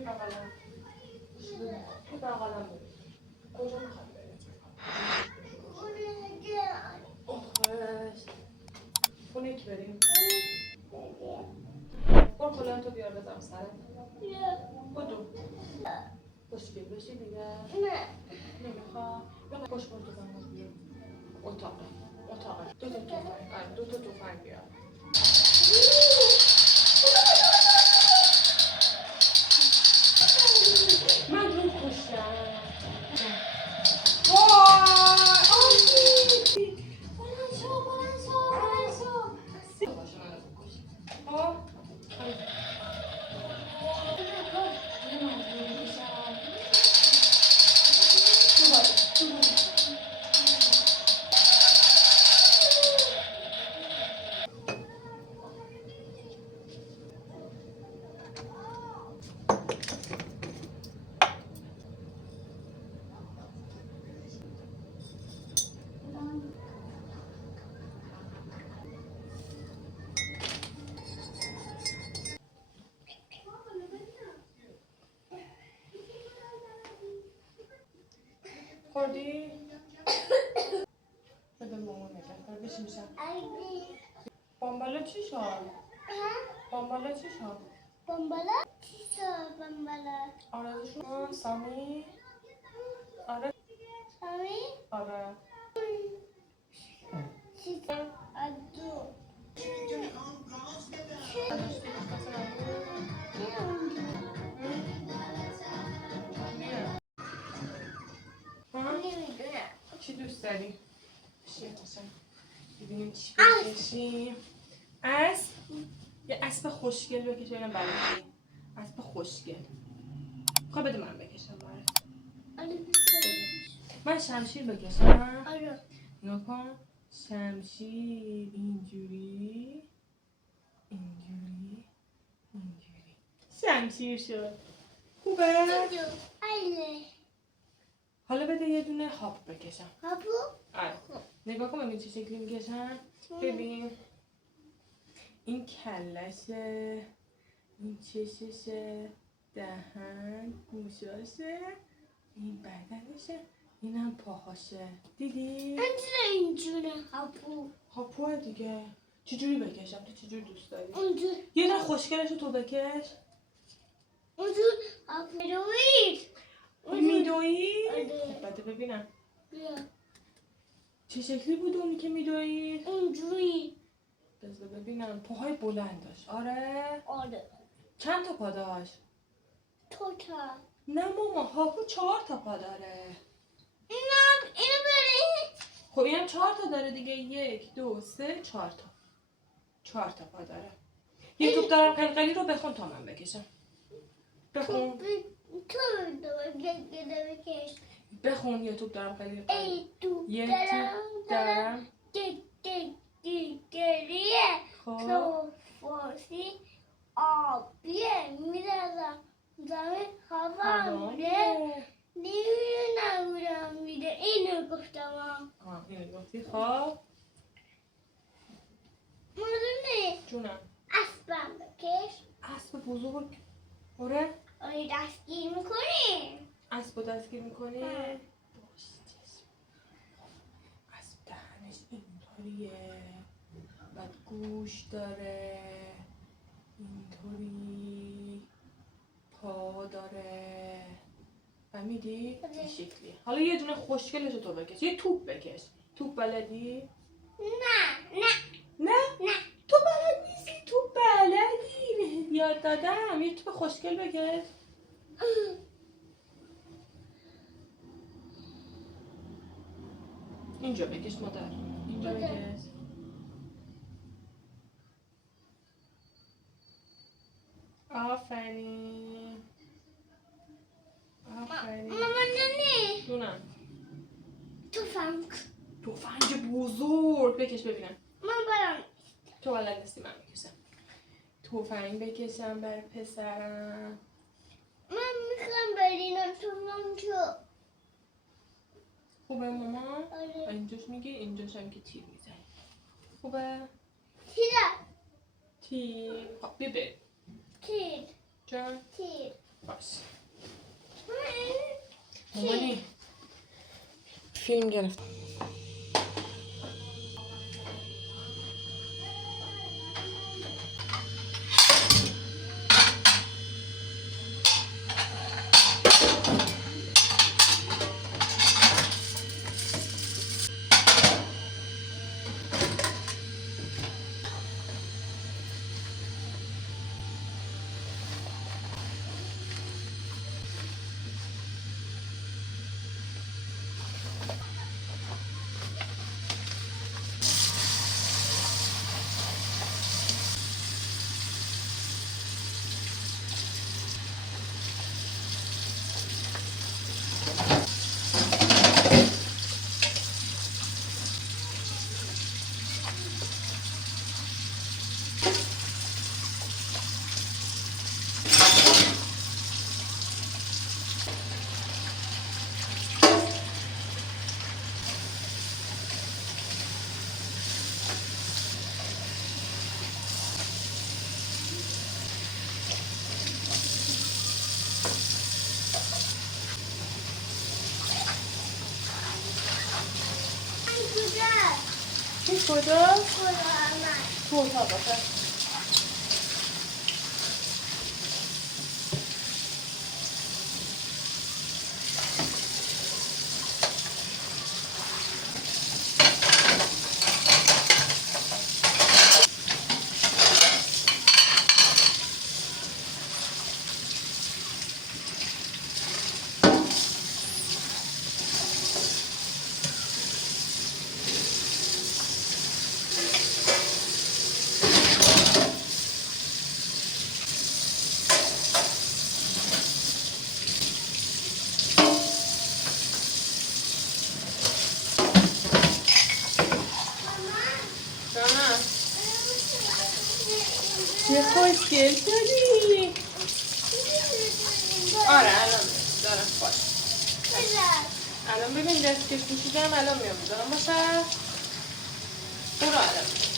بغلم تو بغلم بریم کجا میخوام بریم؟ خونه کی بریم؟ برو خلوهتو بیار بذارم سرت بدو خوشگل بشی دیگه نمیخوام یا خوش برو تو زنم بیار اتاقه دو تا توفنگ بیار من جون خوشم خوردی؟ بده مامان نگه بشین میشم بامبالا چی شد؟ بامبالا چی شد؟ بامبالا چی شد؟ بامبالا آرزوشون سامی؟ آره سامی؟ آره چی شد؟ ادو نمیدونم چی دوست داری؟ ببینیم چی بکشیم اسب یه اسب خوشگل بکش ببینم بلدی اسب خوشگل خب بده من بکشم برات من شمشیر بکشم آره نگاه کن شمشیر اینجوری اینجوری اینجوری شمشیر شد خوبه؟ آره حالا بده یه دونه هاپ بکشم هاپو؟ آره نگاه کن ببین چه شکلی میکشم ببین این کلشه این چششه دهن گوشاشه این بدنشه اینم پاهاشه دیدی؟ اینجوره هاپو هاپوه دیگه چجوری بکشم؟ تو چجوری دوست داری؟ اونجور یه دونه خوشگلشو تو بکش اونجور هاپو میدوید میدویی؟ آره. خب بده ببینم بیا چه شکلی بود اونی که میدویی؟ اونجوری بذار ببینم پاهای بلند داشت آره؟ آره چند تا پا داشت؟ تو تا نه ماما هاپو 4 تا پا داره اینو بری خب اینم 4 تا داره دیگه 1 2 3 4 تا 4 تا پا داره یه توپ دارم قلقلی رو بخون تا من بکشم بخون تو بده بکش بخون یه توپ دارم قلقلی ای تو یه توپ دارم گریه خب تو فارسی آبیه میدازم زمین هوا میده نمیدونم بودم میده اینو گفتم اینو گفتی خب مردونه جونم اسبم بکش اسب بزرگ آره آره دستگیر میکنی اسب دستگیر میکنی ها. باش چشم اسب دهنش اینطوریه بعد گوش داره اینطوری پا داره فهمیدی؟ این شکلی حالا یه دونه خوشگلش رو تو بکش یه توپ بکش توپ بلدی؟ نه نه؟ نه تو بلد نیستی توپ بلدی یاد دادم یه توپ خوشگل بکش اینجا بکش مادر اینجا مادر. بکش آفرین آفرین مامان جانی جونم توفنگ تفنگ بزرگ بکش ببینم من برم تو بلد نیستی من میکشم تفنگ بکشم بر پسرم من میخوام برینم توفنگو خوبه ماما؟ آره اینجاش میگی اینجاش هم که تیر میزنی خوبه؟ تیره تیر خب ببر تیر جان تیر باش مامانی فیلم گرفت. کجا؟ تو اتاق آخه. چه خوشگل شدی. آره الان دارم باش. الان ببین دستکش پوشیدم الان میام دارم باشه. برو الان